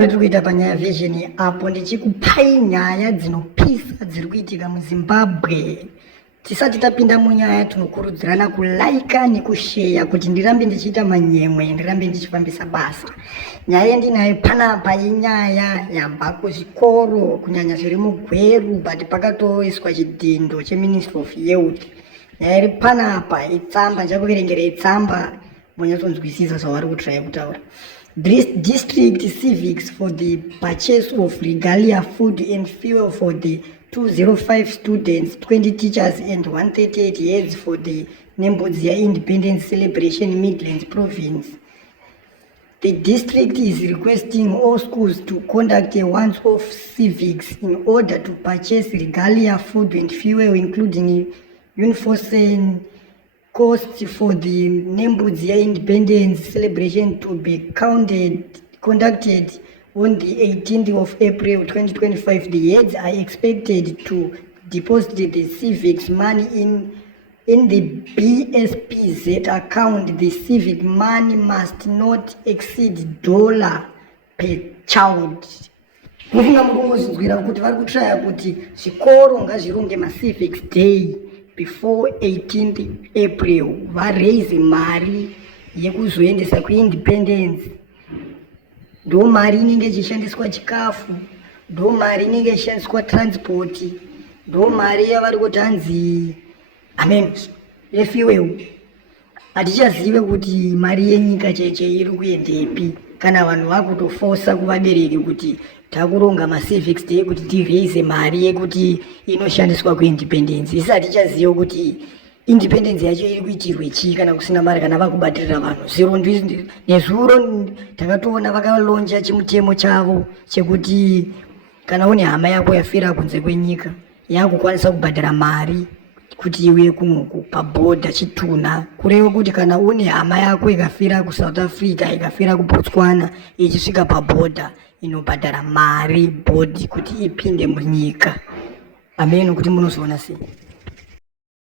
kwetikuita panyaya vision apo ndichikupai nyaya dzinopisa dziri kuitika muZimbabwe. Tisati tapinda munyaya tinokurudzirana kulaika nekusheya kuti ndirambe ndichiita manyemwe, ndirambe ndichifambisa basa. Nyaya yandinayo panapa inyaya yabva kuzvikoro kunyanya zviri muGweru but pakatoiswa chidhindo cheMinistry of Youth. Nyaya iri panapa itsamba, ndichakuverengera itsamba munyatsonzwisisa zvavari kutrai kutaura. District civics for the purchase of regalia, food and fuel for the 205 students, 20 teachers and 138 heads for the Nemutemo Independence Celebration Midlands Province. The district is requesting all schools to conduct a once-off civics in order to purchase regalia, food and fuel, including uniform costs for the Nemutemo Independence Celebration to be conducted on the 18th of April 2025. The heads are expected to deposit the civics money in the BSPZ account. The civic money must not exceed $1 per child. Kufunga mukungozinzwira kuti vari kutraya kuti zvikoro ngazvironge macivics day before 18th April, varaise mari yekuzoendesa kuindependence. Ndo mari inenge ichishandiswa chikafu, ndo mari inenge ichishandiswa transport, ndo mari yavari kuti hanzi refuel. Hatichazive kuti mari yenyika cheche iri kuendepi kana vanhu vakutofosa kuvabereki kuti takuronga macivics day kuti tiraise mari yekuti inoshandiswa kuindependence. Isi hatichazive kuti independence yacho iri kuitirwe chii kana kusina mari kana vakubatirira vanhu. Zero nezuro takatoona vakalonja chimutemo chavo chekuti kana une hama yako yafira kunze kwenyika yakukwanisa kubhadhara mari kuti iwe kunoku pabhodha chituna, kureva kuti kana une hama yako ikafira kuSouth Africa, ikafira kuBotswana, ichisvika pabhodha inobhadhara mari bhodhi kuti ipinde munyika. Ameno kuti munozoona sei.